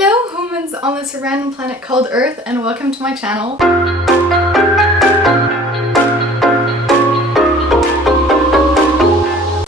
Hello humans on this random planet called Earth, and welcome to my channel.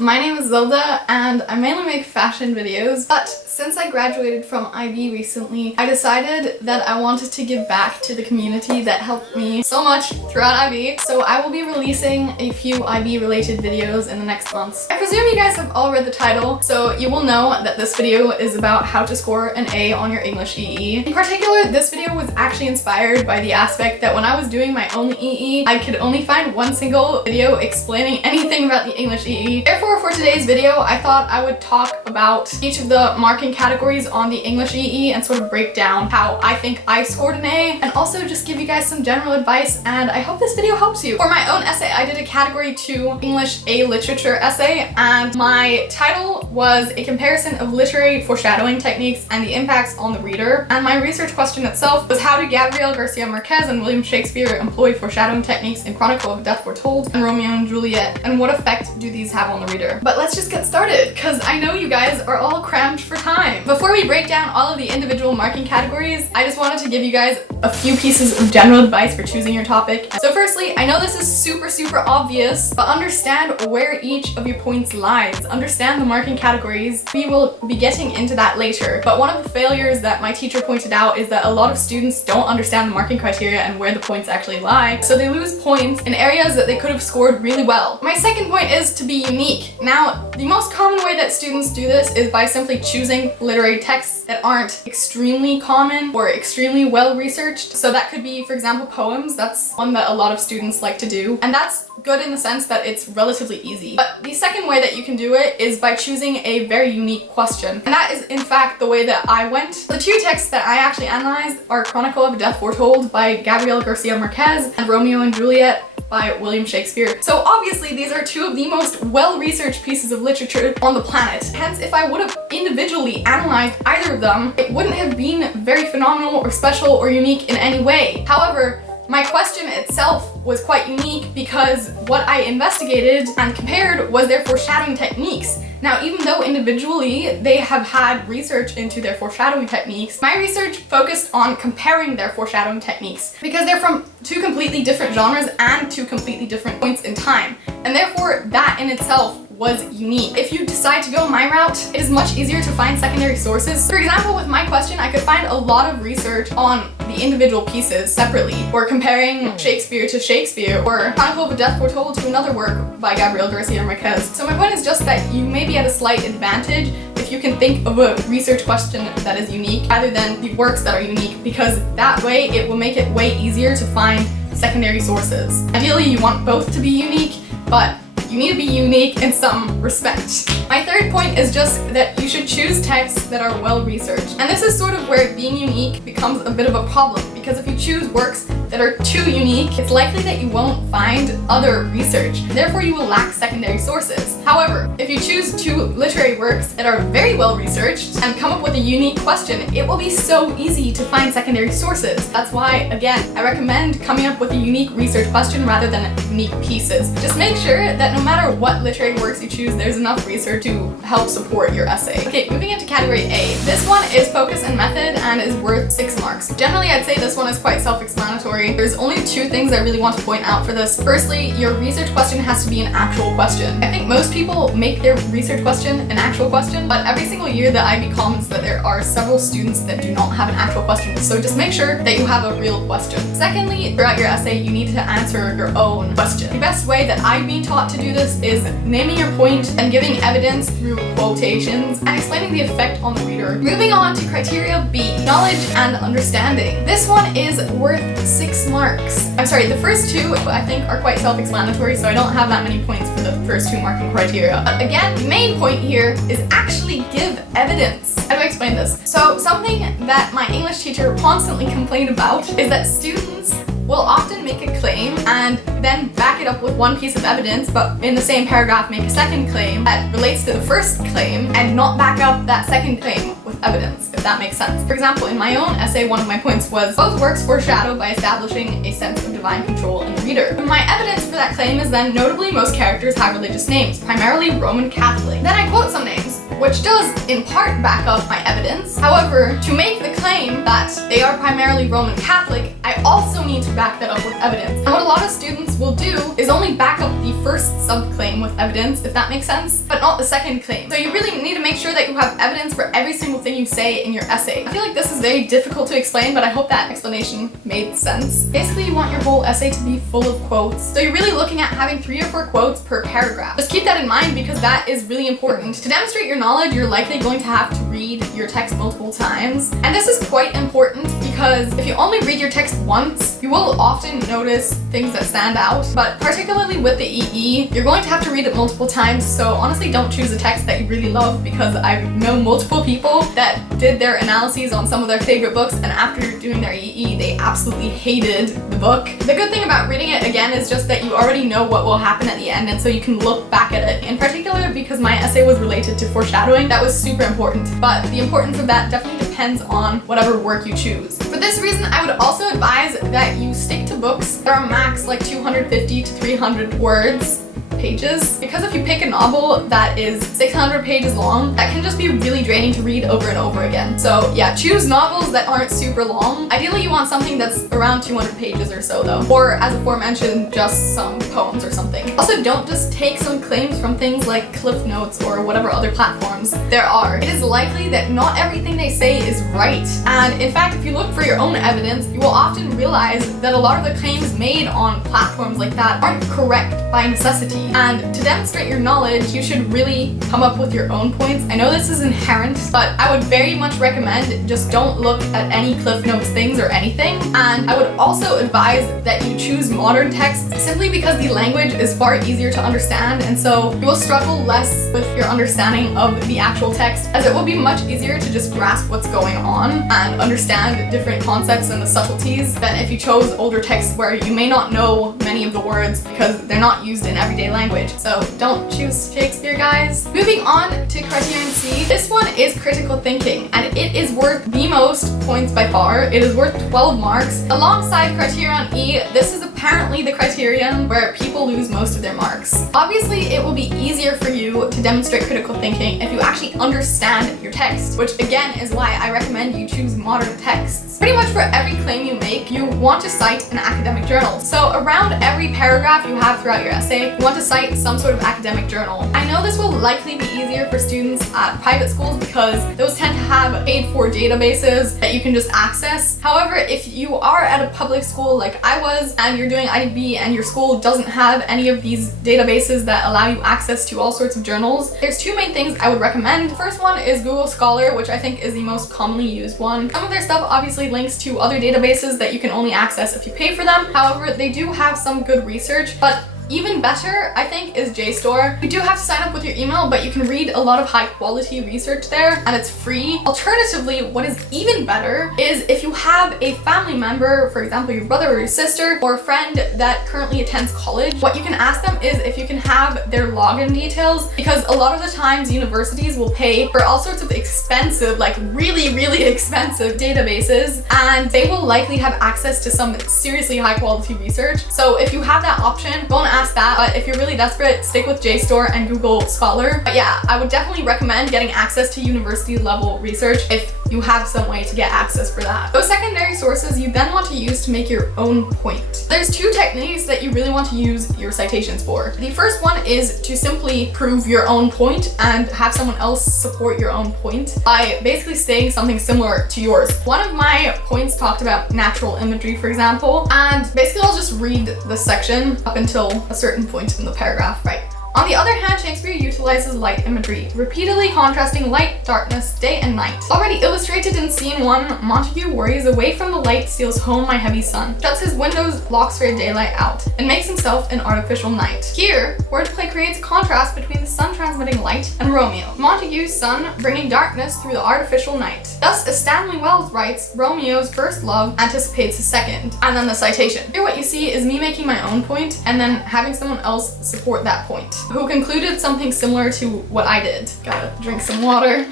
My name is Zelda and I mainly make fashion videos, but since I graduated from IB recently, I decided that I wanted to give back to the community that helped me so much throughout IB, so I will be releasing a few IB related videos in the next months. I presume you guys have all read the title, so you will know that this video is about how to score an A on your English EE. In particular, this video was actually inspired by the aspect that when I was doing my own EE, I could only find one single video explaining anything about the English EE. Therefore, for today's video, I thought I would talk about each of the marking categories on the English EE and sort of break down how I think I scored an A, and also just give you guys some general advice, and I hope this video helps you. For my own essay, I did a category 2 English A literature essay, and my title was a comparison of literary foreshadowing techniques and the impacts on the reader. And my research question itself was, how did Gabriel Garcia Marquez and William Shakespeare employ foreshadowing techniques in Chronicle of Death Foretold and Romeo and Juliet, and what effect do these have on the reader? But let's just get started, because I know you guys are all crammed for time. Before we break down all of the individual marking categories, I just wanted to give you guys a few pieces of general advice for choosing your topic. So firstly, I know this is super obvious, but understand where each of your points lies. Understand the marking categories. We will be getting into that later. But one of the failures that my teacher pointed out is that a lot of students don't understand the marking criteria and where the points actually lie, so they lose points in areas that they could have scored really well. My second point is to be unique. Now, the most common way that students do this is by simply choosing literary texts that aren't extremely common or extremely well researched. So that could be, for example, poems. That's one that a lot of students like to do, and that's good in the sense that it's relatively easy. But the second way that you can do it is by choosing a very unique question, and that is in fact the way that I went. The two texts that I actually analyzed are Chronicle of Death Foretold by Gabriel Garcia Marquez and Romeo and Juliet by William Shakespeare. So obviously these are two of the most well-researched pieces of literature on the planet. Hence, if I would have individually analyzed either of them, it wouldn't have been very phenomenal or special or unique in any way. However, my question itself was quite unique because what I investigated and compared was their foreshadowing techniques. Now, even though individually they have had research into their foreshadowing techniques, my research focused on comparing their foreshadowing techniques because they're from two completely different genres and two completely different points in time. And therefore, that in itself was unique. If you decide to go my route, it is much easier to find secondary sources. For example, with my question, I could find a lot of research on the individual pieces separately, or comparing Shakespeare to Shakespeare, or Chronicle of Death Foretold to another work by Gabriel Garcia Marquez. So my point is just that you may be at a slight advantage if you can think of a research question that is unique rather than the works that are unique, because that way it will make it way easier to find secondary sources. Ideally, you want both to be unique, but you need to be unique in some respect. My third point is just that you should choose texts that are well researched. And this is sort of where being unique becomes a bit of a problem, because if you choose works that are too unique, it's likely that you won't find other research. Therefore, you will lack secondary sources. However, if you choose two literary works that are very well researched and come up with a unique question, it will be so easy to find secondary sources. That's why, again, I recommend coming up with a unique research question rather than unique pieces. Just make sure that no matter what literary works you choose, there's enough research to help support your essay. Okay, moving into category A. This one is focus and method and is worth 6 marks. Generally, I'd say this one is quite self-explanatory. There's only two things I really want to point out for this. Firstly, your research question has to be an actual question. I think most people make their research question an actual question, but every single year the IB comments that there are several students that do not have an actual question, so just make sure that you have a real question. Secondly, throughout your essay, you need to answer your own question. The best way that I've been taught to do this is naming your point and giving evidence through quotations and explaining the effect on the reader. Moving on to criteria B, knowledge and understanding. This one is worth 6 marks. I'm sorry, the first two I think are quite self-explanatory, so I don't have that many points for the first two marking criteria. But again, the main point here is actually give evidence. How do I explain this? So something that my English teacher constantly complained about is that students will often make a claim and then back it up with one piece of evidence, but in the same paragraph make a second claim that relates to the first claim and not back up that second claim with evidence, if that makes sense. For example, in my own essay, one of my points was both works foreshadow by establishing a sense of divine control in the reader. My evidence for that claim is then notably most characters have religious names, primarily Roman Catholic. Then I quote some names, which does in part back up my evidence. However, to make the claim claim that they are primarily Roman Catholic, I also need to back that up with evidence. And what a lot of students will do is only back up the first subclaim with evidence, if that makes sense, but not the second claim. So you really need to make sure that you have evidence for every single thing you say in your essay. I feel like this is very difficult to explain, but I hope that explanation made sense. Basically, you want your whole essay to be full of quotes. So you're really looking at having 3 or 4 quotes per paragraph. Just keep that in mind because that is really important. To demonstrate your knowledge, you're likely going to have to read your text multiple times. And this is quite important because if you only read your text once, you will often notice things that stand out. But particularly with the EE, you're going to have to read it multiple times. So honestly, don't choose a text that you really love because I know multiple people that did their analyses on some of their favorite books, and after doing their EE, they absolutely hated the book. The good thing about reading it again is just that you already know what will happen at the end, and so you can look back at it. In particular, because my essay was related to foreshadowing, that was super important. But the importance of that definitely depends on whatever work you choose. For this reason, I would also advise that you stick to books that are max like 250 to 300 words. Pages, because if you pick a novel that is 600 pages long, that can just be really draining to read over and over again. So yeah, choose novels that aren't super long. Ideally, you want something that's around 200 pages or so though, or as aforementioned, just some poems or something. Also, don't just take some claims from things like Cliff Notes or whatever other platforms there are. It is likely that not everything they say is right. And in fact, if you look for your own evidence, you will often realize that a lot of the claims made on platforms like that aren't correct by necessity. And to demonstrate your knowledge, you should really come up with your own points. I know this is inherent, but I would very much recommend just don't look at any Cliff Notes things or anything. And I would also advise that you choose modern text simply because the language is far easier to understand, and so you will struggle less with your understanding of the actual text, as it will be much easier to just grasp what's going on and understand different concepts and the subtleties than if you chose older texts where you may not know many of the words because they're not used in everyday language. So don't choose Shakespeare, guys. Moving on to criterion C. This one is critical thinking, and it is worth the most points by far. It is worth 12 marks. Alongside criterion E, this is apparently the criterion where people lose most of their marks. Obviously, it will be easier for you to demonstrate critical thinking if you actually understand your text, which again is why I recommend you choose modern texts. Pretty much for every claim you make, you want to cite an academic journal. So around every paragraph you have throughout your essay, you want to cite some sort of academic journal. I know this will likely be easier for students at private schools because those tend to have paid-for databases that you can just access. However, if you are at a public school like I was, and you're doing IB and your school doesn't have any of these databases that allow you access to all sorts of journals, there's 2 main things I would recommend. The first one is Google Scholar, which I think is the most commonly used one. Some of their stuff obviously links to other databases that you can only access if you pay for them. However, they do have some good research, but even better, I think, is JSTOR. You do have to sign up with your email, but you can read a lot of high quality research there, and it's free. Alternatively, what is even better is if you have a family member, for example, your brother or your sister, or a friend that currently attends college, what you can ask them is if you can have their login details, because a lot of the times universities will pay for all sorts of expensive, like really, really expensive databases, and they will likely have access to some seriously high quality research. So if you have that option, go and ask that, but if you're really desperate, stick with JSTOR and Google Scholar. But yeah, I would definitely recommend getting access to university level research if you have some way to get access for that. Those secondary sources you then want to use to make your own point. There's 2 techniques that you really want to use your citations for. The first one is to simply prove your own point and have someone else support your own point by basically saying something similar to yours. One of my points talked about natural imagery, for example, and basically I'll just read the section up until a certain point in the paragraph, right? On the other hand, Shakespeare utilizes light imagery, repeatedly contrasting light, darkness, day and night. Already illustrated in scene 1, Montague worries away from the light, steals home my heavy sun, shuts his windows, locks fair daylight out, and makes himself an artificial night. Here, wordplay creates a contrast between the sun transmitting light and Romeo, Montague's sun bringing darkness through the artificial night. Thus, as Stanley Wells writes, Romeo's first love anticipates his second. And then the citation. Here what you see is me making my own point and then having someone else support that point, who concluded something similar to what I did. Gotta drink some water.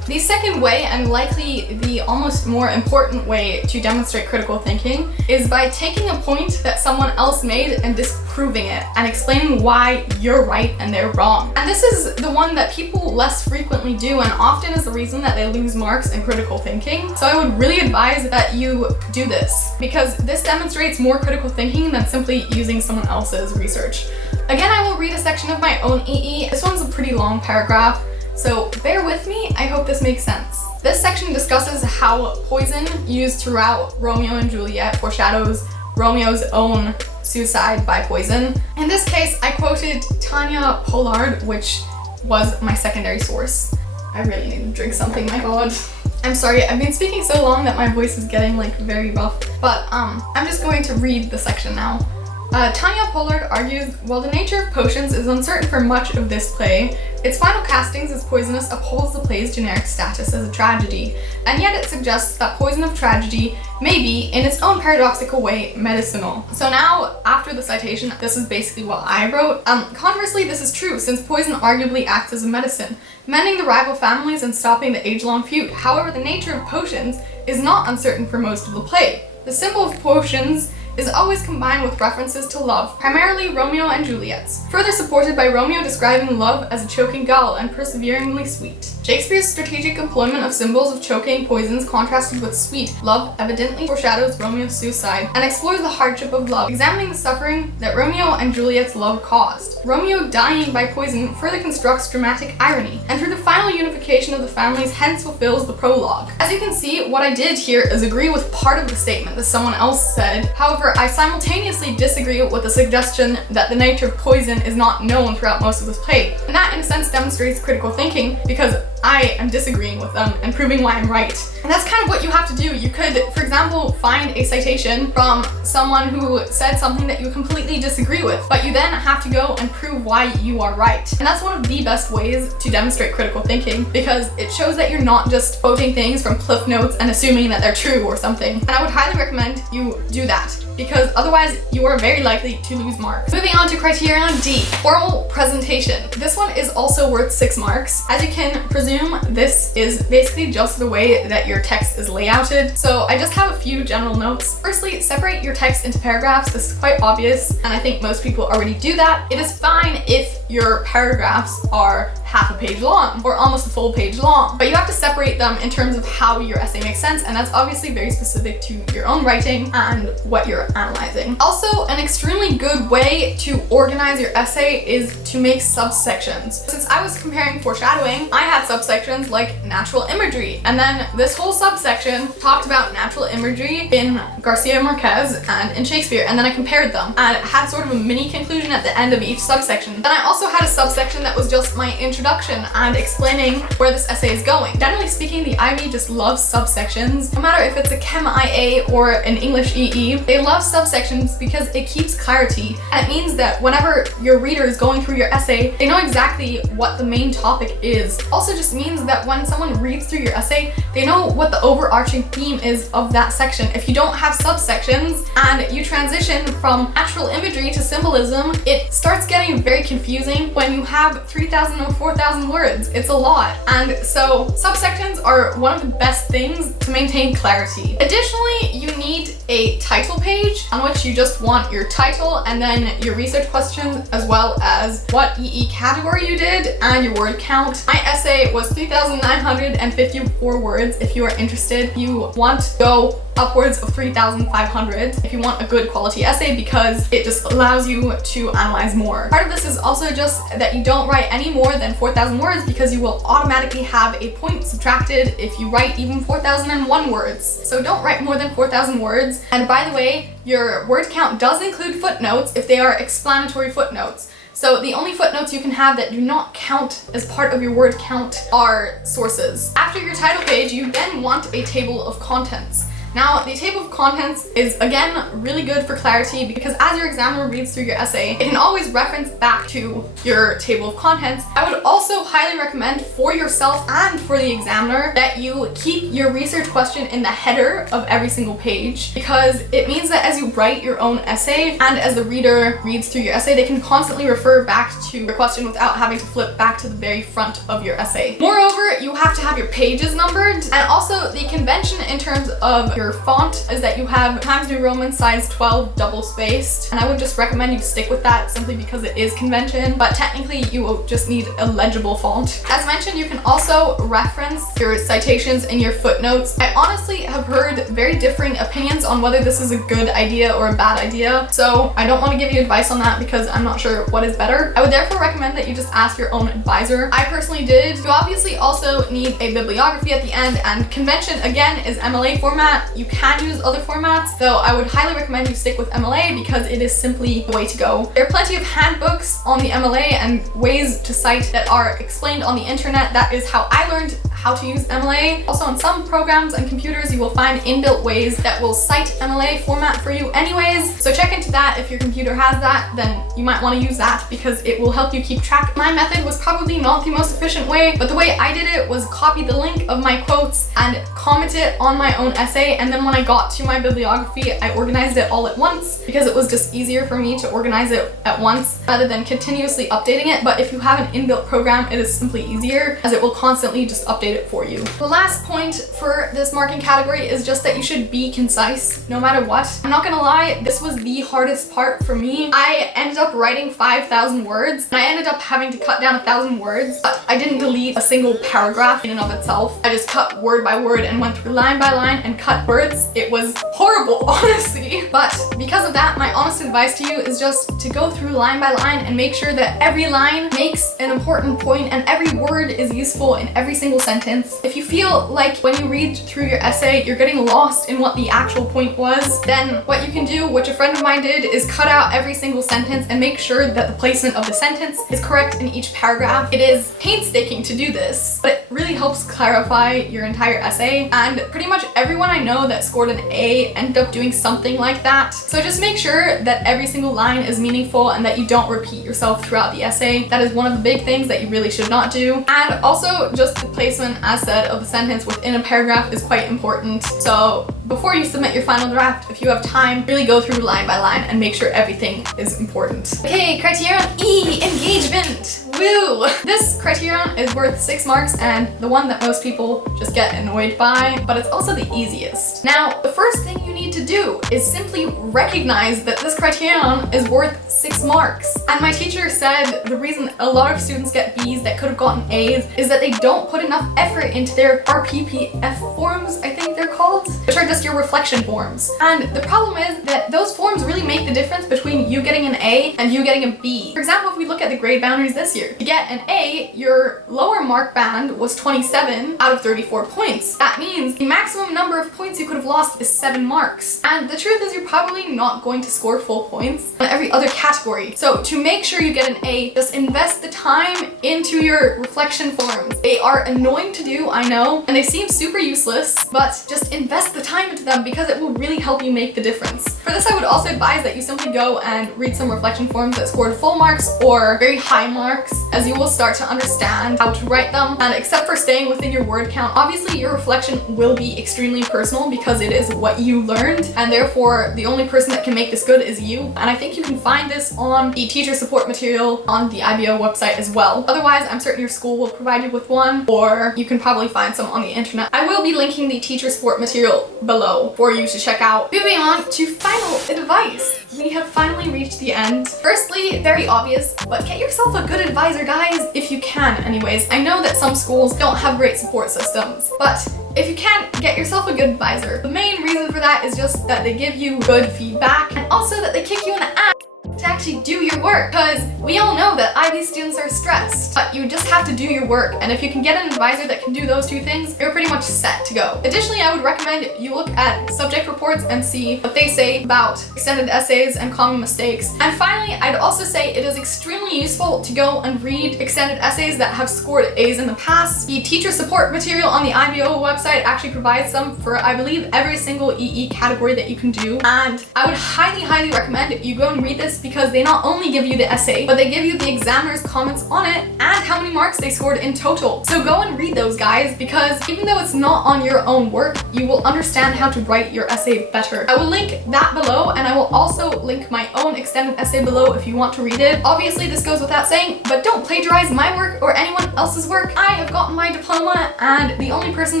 The second way, and likely the almost more important way to demonstrate critical thinking, is by taking a point that someone else made and disproving it, and explaining why you're right and they're wrong. And this is the one that people less frequently do, and often is the reason that they lose marks in critical thinking. So I would really advise that you do this, because this demonstrates more critical thinking than simply using someone else's research. Again, I will read a section of my own EE. This one's a pretty long paragraph, so bear with me. I hope this makes sense. This section discusses how poison used throughout Romeo and Juliet foreshadows Romeo's own suicide by poison. In this case, I quoted Tanya Pollard, which was my secondary source. I really need to drink something, my god. I'm sorry, I've been speaking so long that my voice is getting like very rough, but I'm just going to read the section now. Tanya Pollard argues, while the nature of potions is uncertain for much of this play, its final castings as poisonous upholds the play's generic status as a tragedy, and yet it suggests that poison of tragedy may be, in its own paradoxical way, medicinal. So now, after the citation, this is basically what I wrote. Conversely, this is true, since poison arguably acts as a medicine, mending the rival families and stopping the age-long feud. However, the nature of potions is not uncertain for most of the play. The symbol of potions is always combined with references to love, primarily Romeo and Juliet's, further supported by Romeo describing love as a choking gall and perseveringly sweet. Shakespeare's strategic employment of symbols of choking poisons contrasted with sweet love evidently foreshadows Romeo's suicide and explores the hardship of love, examining the suffering that Romeo and Juliet's love caused. Romeo dying by poison further constructs dramatic irony, and through the final unification of the families hence fulfills the prologue. As you can see, what I did here is agree with part of the statement that someone else said. However, I simultaneously disagree with the suggestion that the nature of poison is not known throughout most of this play. And that in a sense demonstrates critical thinking, because I am disagreeing with them and proving why I'm right. And that's kind of what you have to do. You could, for example, find a citation from someone who said something that you completely disagree with, but you then have to go and prove why you are right. And that's one of the best ways to demonstrate critical thinking, because it shows that you're not just quoting things from Cliff Notes and assuming that they're true or something. And I would highly recommend you do that, because otherwise you are very likely to lose marks. Moving on to criterion D, formal presentation. This one is also worth 6 marks. As you can presume, this is basically just the way that your text is layouted. So I just have a few general notes. Firstly, separate your text into paragraphs. This is quite obvious, and I think most people already do that. It is fine if your paragraphs are half a page long or almost a full page long, but you have to separate them in terms of how your essay makes sense, and that's obviously very specific to your own writing and what you're analyzing. Also, an extremely good way to organize your essay is to make subsections. Since I was comparing foreshadowing, I had subsections like natural imagery, and then this whole subsection talked about natural imagery in Garcia Marquez and in Shakespeare, and then I compared them and had sort of a mini conclusion at the end of each subsection. Then I also had a subsection that was just my introduction and explaining where this essay is going. Generally speaking, the IB just loves subsections. No matter if it's a Chem IA or an English EE, they love subsections because it keeps clarity, and it means that whenever your reader is going through your essay, they know exactly what the main topic is. Also just means that when someone reads through your essay, they know what the overarching theme is of that section. If you don't have subsections and you transition from natural imagery to symbolism, it starts getting very confusing when you have 3,000 or 4,000 words. It's a lot. And so subsections are one of the best things to maintain clarity. Additionally, you need a title page on which you just want your title and then your research questions, as well as what EE category you did and your word count. My essay was 3,954 words. If you are interested, you want to go upwards of 3,500 if you want a good quality essay, because it just allows you to analyze more. Part of this is also just that you don't write any more than 4,000 words, because you will automatically have a point subtracted if you write even 4,001 words. So don't write more than 4,000 words. And by the way, your word count does include footnotes if they are explanatory footnotes. So the only footnotes you can have that do not count as part of your word count are sources. After your title page, you then want a table of contents. Now, the table of contents is again really good for clarity because as your examiner reads through your essay, it can always reference back to your table of contents. I would also highly recommend for yourself and for the examiner that you keep your research question in the header of every single page, because it means that as you write your own essay and as the reader reads through your essay, they can constantly refer back to your question without having to flip back to the very front of your essay. Moreover, you have to have your pages numbered, and also the convention in terms of your font is that you have Times New Roman size 12 double spaced, and I would just recommend you stick with that simply because it is convention, but technically you will just need a legible font. As mentioned, you can also reference your citations in your footnotes. I honestly have heard very differing opinions on whether this is a good idea or a bad idea, so I don't want to give you advice on that because I'm not sure what is better. I would therefore recommend that you just ask your own advisor. I personally did. You obviously also need a bibliography at the end, and convention again is MLA format. You can use other formats, though I would highly recommend you stick with MLA because it is simply the way to go. There are plenty of handbooks on the MLA and ways to cite that are explained on the internet. That is how I learned how to use MLA. Also, on some programs and computers, you will find inbuilt ways that will cite MLA format for you anyways. So check into that. If your computer has that, then you might want to use that because it will help you keep track. My method was probably not the most efficient way, but the way I did it was copy the link of my quotes and comment it on my own essay, and then when I got to my bibliography, I organized it all at once because it was just easier for me to organize it at once rather than continuously updating it. But if you have an inbuilt program, it is simply easier as it will constantly just update it for you. The last point for this marking category is just that you should be concise no matter what. I'm not gonna lie, this was the hardest part for me. I ended up writing 5,000 words and I ended up having to cut down 1,000 words, but I didn't delete a single paragraph in and of itself. I just cut word by word and went through line by line and cut words. It was horrible, honestly. But because of that, my honest advice to you is just to go through line by line and make sure that every line makes an important point and every word is useful in every single sentence. If you feel like when you read through your essay, you're getting lost in what the actual point was, then what you can do, which a friend of mine did, is cut out every single sentence and make sure that the placement of the sentence is correct in each paragraph. It is painstaking to do this, but it really helps clarify your entire essay, and pretty much everyone I know that scored an A ended up doing something like that. So just make sure that every single line is meaningful and that you don't repeat yourself throughout the essay. That is one of the big things that you really should not do. And also just the placement, as said, of the sentence within a paragraph is quite important. So before you submit your final draft, if you have time, really go through line by line and make sure everything is important. Okay, criterion E, engagement. Woo! This criterion is worth 6 marks and the one that most people just get annoyed by, but it's also the easiest. Now, the first thing you need to do is simply recognize that this criterion is worth 6 marks. And my teacher said the reason a lot of students get B's that could have gotten A's is that they don't put enough effort into their RPPF forms, I think they're called, which are just your reflection forms. And the problem is that those forms really make the difference between you getting an A and you getting a B. For example, if we look at the grade boundaries this year, to get an A, your lower mark band was 27 out of 34 points. That means the maximum number of points you could have lost is 7 marks. And the truth is you're probably not going to score full points on every other category. So to make sure you get an A, just invest the time into your reflection forms. They are annoying to do, I know, and they seem super useless, but just invest the time into them because it will really help you make the difference. For this, I would also advise that you simply go and read some reflection forms that scored full marks or very high marks, as you will start to understand how to write them. And except for staying within your word count, obviously your reflection will be extremely personal because it is what you learned, and therefore the only person that can make this good is you. And I think you can find this on the teacher support material on the IBO website as well. Otherwise, I'm certain your school will provide you with one, or you can probably find some on the internet. I will be linking the teacher support material below for you to check out. Moving on to final advice. We have finally reached the end. Firstly, very obvious, but get yourself a good advisor, guys, if you can anyways. I know that some schools don't have great support systems, but if you can, get yourself a good advisor. The main reason for that is just that they give you good feedback and also that they kick you in the ass to actually do your work, because we all know that IB students are stressed, but you just have to do your work, and if you can get an advisor that can do those two things, you're pretty much set to go. Additionally, I would recommend you look at subject reports and see what they say about extended essays and common mistakes. And finally, I'd also say it is extremely useful to go and read extended essays that have scored A's in the past. The teacher support material on the IBO website actually provides some for, I believe, every single EE category that you can do, and I would highly recommend you go and read this, because they not only give you the essay, but they give you the examiner's comments on it and how many marks they scored in total. So go and read those, guys, because even though it's not on your own work, you will understand how to write your essay better. I will link that below, and I will also link my own extended essay below if you want to read it. Obviously, this goes without saying, but don't plagiarize my work or anyone else's work. I have gotten my diploma, and the only person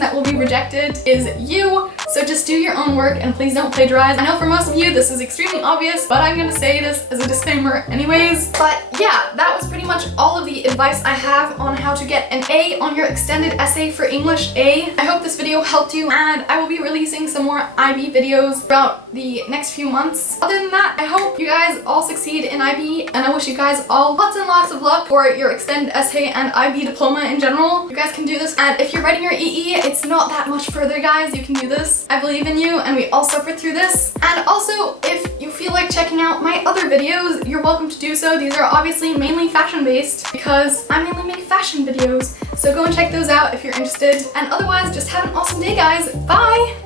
that will be rejected is you. So just do your own work and please don't plagiarize. I know for most of you this is extremely obvious, but I'm gonna say this as a disclaimer anyways. But yeah, that was pretty much all of the advice I have on how to get an A on your extended essay for English A. I hope this video helped you, and I will be releasing some more IB videos throughout the next few months. Other than that, I hope you guys all succeed in IB, and I wish you guys all lots and lots of luck for your extended essay and IB diploma in general. You guys can do this, and if you're writing your EE, it's not that much further, guys. You can do this. I believe in you, and we all suffered through this. And also, if you feel like checking out my other videos, you're welcome to do so. These are obviously mainly fashion based, because I mainly make fashion videos. So go and check those out if you're interested. And otherwise, just have an awesome day, guys. Bye!